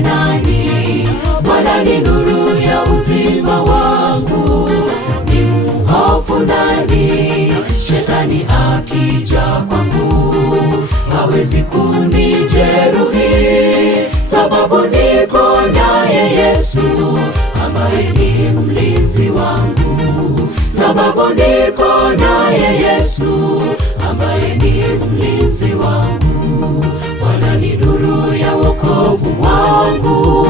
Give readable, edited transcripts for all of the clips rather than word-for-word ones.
nani? Bwana ni nuru ya uzima wangu, nimhofu nani? Shetani akija kwangu hawezi kunijeruhi, sababu niko naye Yesu ambaye ni mlinzi wangu, sababu niko naye Yesu ambaye ni mlinzi wangu. Bwana ni nuru ya wokovu wangu,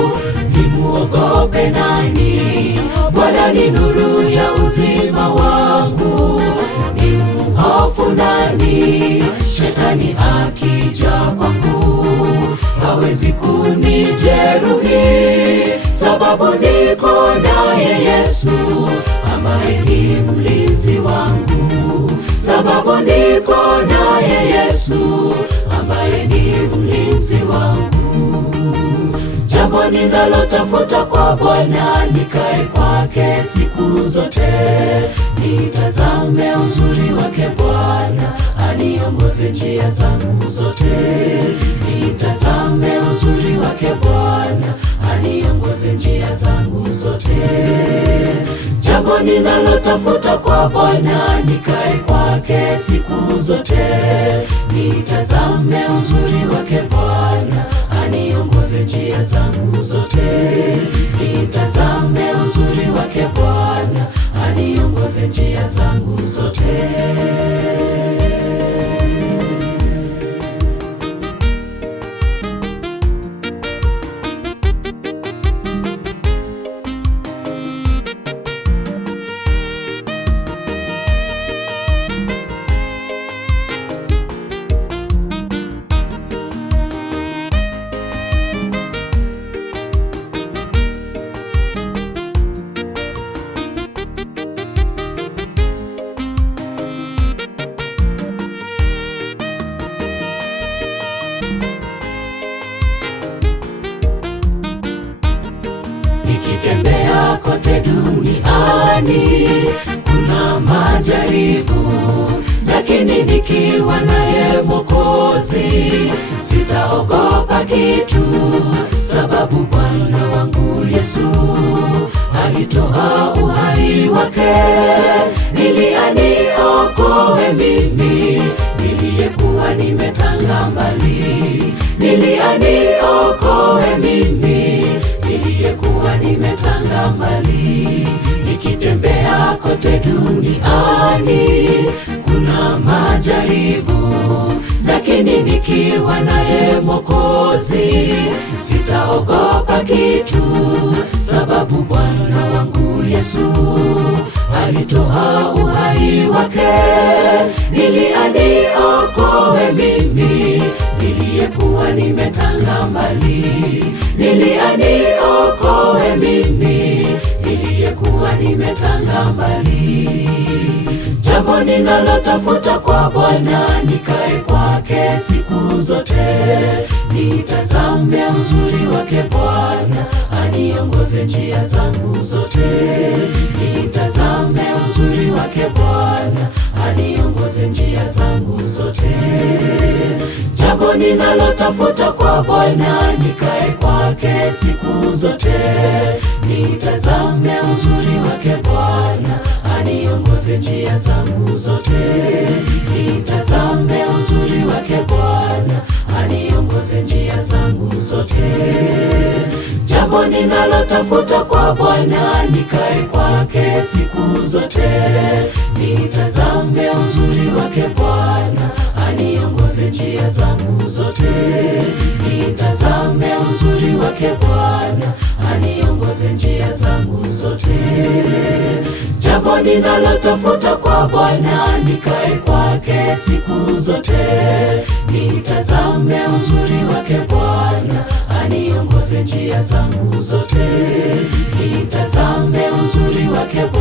nimuogope nani? Bwana ni nuru ya uzima wangu, nimhofu nani? Shetani akija kwangu hawezi kunijeruhi, sababu niko naye Yesu ambaye ni mlinzi wangu, sababu niko naye Yesu ambaye ni mlinzi wangu. Jambo ninalotafuta kwa Bwana, nikae kwake siku zote, nitazame uzuri wake Bwana, aniongoze njia zangu zote, nitazame uzuri wake Bwana, aniongoze njia zangu zote. Jambo ninalotafuta kwa Bwana, nikae kwake siku zote, nitazame uzuri wake Bwana, aniongoze njia zangu zote, nitazame uzuri wake Bwana, aniongoze njia zangu zote. Nikitembea kote duniani kuna majaribu, lakini nikiwa naye Mwokozi sitaogopa kitu, sababu Bwana wangu Yesu alitoa uhai wake ili aniokoe mimi niliyekuwa nimetanga mbali, ili aniokoe mimi niliyekuwa nimetanga mbali. Nikitembea kote duniani kuna majaribu, lakini nikiwa naye Mwokozi sitaogopa kitu, sababu Bwana wangu Yesu alitoa uhai wake ili aniokoe mimi niliyekuwa nimetanga mbali, ili aniokoe mimi niliyekuwa nimetanga mbali. Jambo ninalotafuta kwa Bwana, nikae kwake siku zote, nitazame uzuri wake Bwana, aniongoze njia zangu zote, nitazame uzuri wake Bwana, aniongoze njia zangu zote. Jambo ninalotafuta kwa Bwana, nikae kwake siku zote, nitazame uzuri wake Bwana, aniongoze njia zangu zote, nitazame uzuri wake Bwana, aniongoze njia zangu zote. Jambo ninalotafuta kwa Bwana, nikae kwake siku zote, nitazame uzuri wake Bwana, aniongoze njia zangu zote, nitazame uzuri wake Bwana, aniongoze njia zangu zote. Jambo ninalotafuta kwa Bwana, nikae kwake siku zote, nitazame uzuri wake Bwana, aniongoze njia zangu zote, nitazame uzuri wake Bwana.